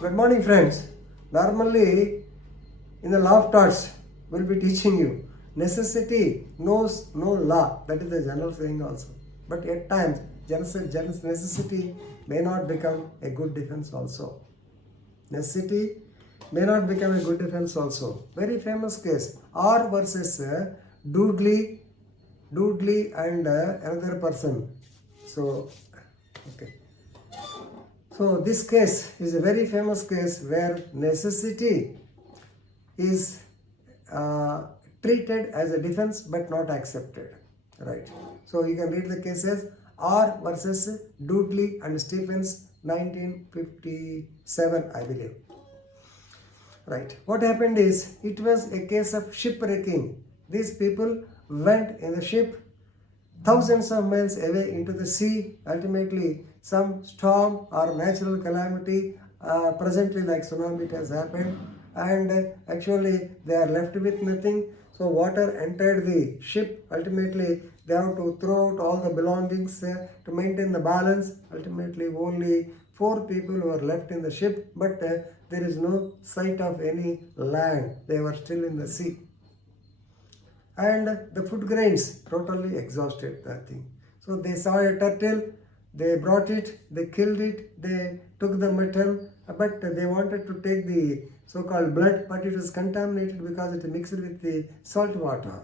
Good morning, friends. Normally, in the law of thoughts, we'll be teaching you necessity knows no law. That is the general saying also. But at times, necessity may not become a good defense also. Necessity may not become a good defense also. Very famous case, R versus Dudley and another person. So, okay. So this case is a very famous case where necessity is treated as a defense but not accepted, right? So you can read the cases R versus Dudley and Stephens, 1957, I believe. Right. What happened is, it was a case of shipwrecking. These people went in the ship thousands of miles away into the sea. Ultimately, some storm or natural calamity, presently like tsunami, it has happened, and actually they are left with nothing. So water entered the ship. Ultimately, they have to throw out all the belongings to maintain the balance. Ultimately, only 4 people were left in the ship, but there is no sight of any land. They were still in the sea. And the food grains totally exhausted that thing. So they saw a turtle, they brought it, they killed it, they took the mutton, but they wanted to take the so-called blood, but it was contaminated because it mixed with the salt water.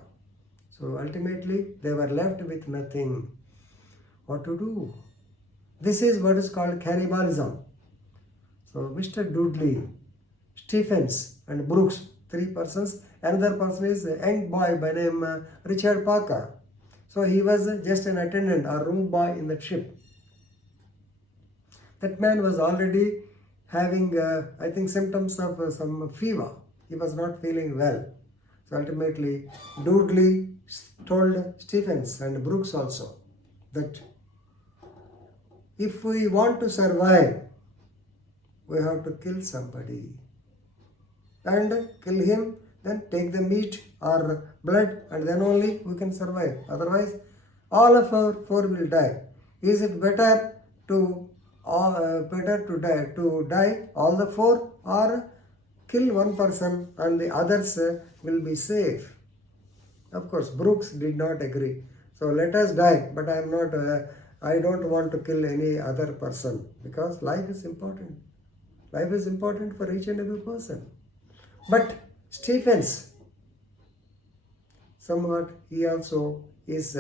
So ultimately they were left with nothing. What to do? This is what is called cannibalism. So Mr. Dudley, Stephens and Brooks, 3 persons. Another person is a young boy by name Richard Parker. So he was just an attendant or room boy in the ship. That man was already having, I think, symptoms of some fever. He was not feeling well. So ultimately, Dudley told Stephens and Brooks also that if we want to survive, we have to kill somebody. And kill him, then take the meat or blood, and then only we can survive. Otherwise, all of our 4 will die. Is it better to die all the 4, or kill one person and the others will be safe? Of course, Brooks did not agree. So let us die, but I don't want to kill any other person, because life is important. Life is important for each and every person. But Stephens, somewhat he also is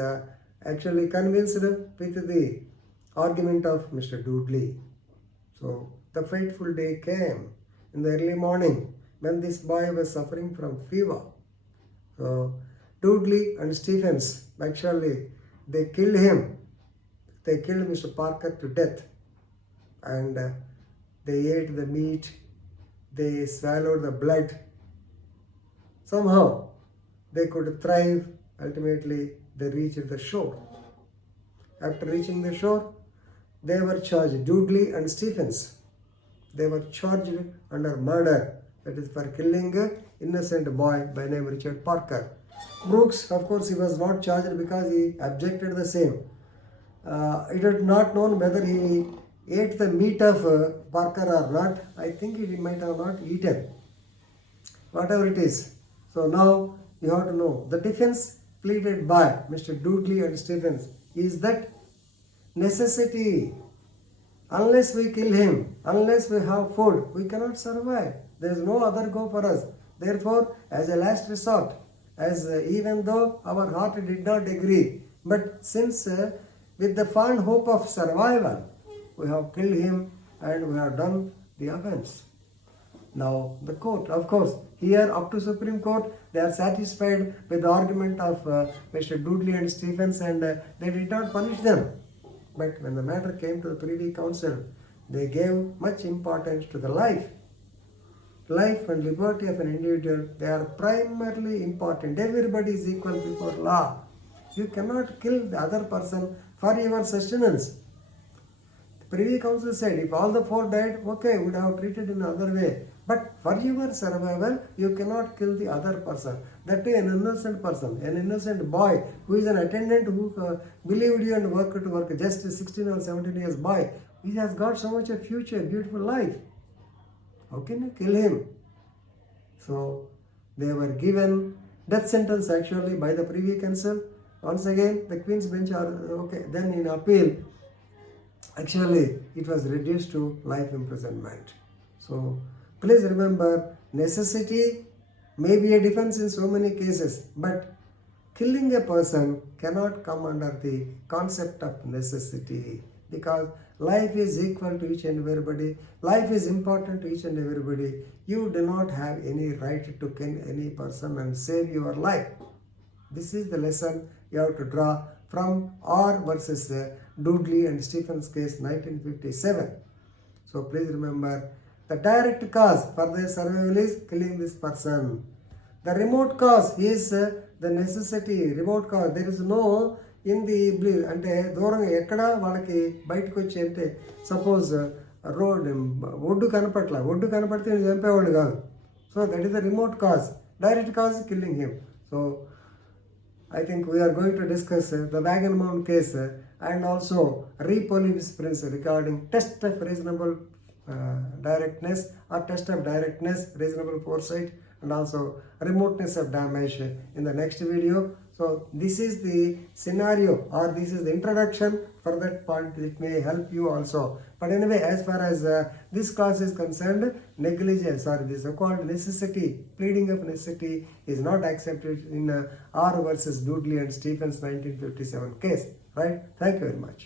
actually convinced with the argument of Mr. Dudley. So the fateful day came in the early morning when this boy was suffering from fever. So Dudley and Stephens, actually they killed him. They killed Mr. Parker to death, and they ate the meat, they swallowed the blood. Somehow they could thrive. Ultimately, they reached the shore. After reaching the shore, they were charged, Dudley and Stephens. They were charged under murder, that is for killing an innocent boy by name Richard Parker. Brooks, of course, he was not charged because he objected the same. It was not known whether he ate the meat of Parker or not. I think he might have not eaten. Whatever it is. So now you have to know, the defense pleaded by Mr. Dudley and Stephens is that necessity, unless we kill him, unless we have food, we cannot survive. There is no other go for us. Therefore, as a last resort, even though our heart did not agree, but since with the fond hope of survival, we have killed him and we have done the offense. Now the court, of course, here up to Supreme Court, they are satisfied with the argument of Mr. Dudley and Stephens, and they did not punish them. But when the matter came to the Privy Council, they gave much importance to the life. Life and liberty of an individual, they are primarily important. Everybody is equal before law. You cannot kill the other person for your sustenance. The Privy Council said, if all the 4 died, okay, we would have treated in another way. But for your survival, you cannot kill the other person. That is an innocent person, an innocent boy who is an attendant who believed you and worked to work, just a 16 or 17 years boy. He has got so much a future, beautiful life. How can you kill him? So they were given death sentence actually by the Privy Council. Once again, the Queen's Bench are okay. Then in appeal, actually it was reduced to life imprisonment. So please remember, necessity may be a defense in so many cases, but killing a person cannot come under the concept of necessity, because life is equal to each and everybody. Life is important to each and everybody. You do not have any right to kill any person and save your life. This is the lesson you have to draw from R versus Dudley and Stephens case 1957. So please remember, the direct cause for their survival is killing this person. The remote cause is the necessity. Remote cause, there is no in the bliss. అంటే దూరంగా ఎక్కడ వాళ్ళకి బయటకు వచ్చి అంటే suppose road ఒడ్డు కనపడితే నేను చంపేవాడు కాదు. So that is the remote cause. Direct cause killing him. So I think we are going to discuss the Wagon Mount case and also re-police prince regarding test of reasonable directness or test of directness, reasonable foresight, and also remoteness of damage in the next video. So this is the scenario, or this is the introduction for that point. It may help you also. But anyway, as far as this clause is concerned, negligence or the so-called necessity, pleading of necessity is not accepted in R versus Dudley and Stephens 1957 case. Right? Thank you very much.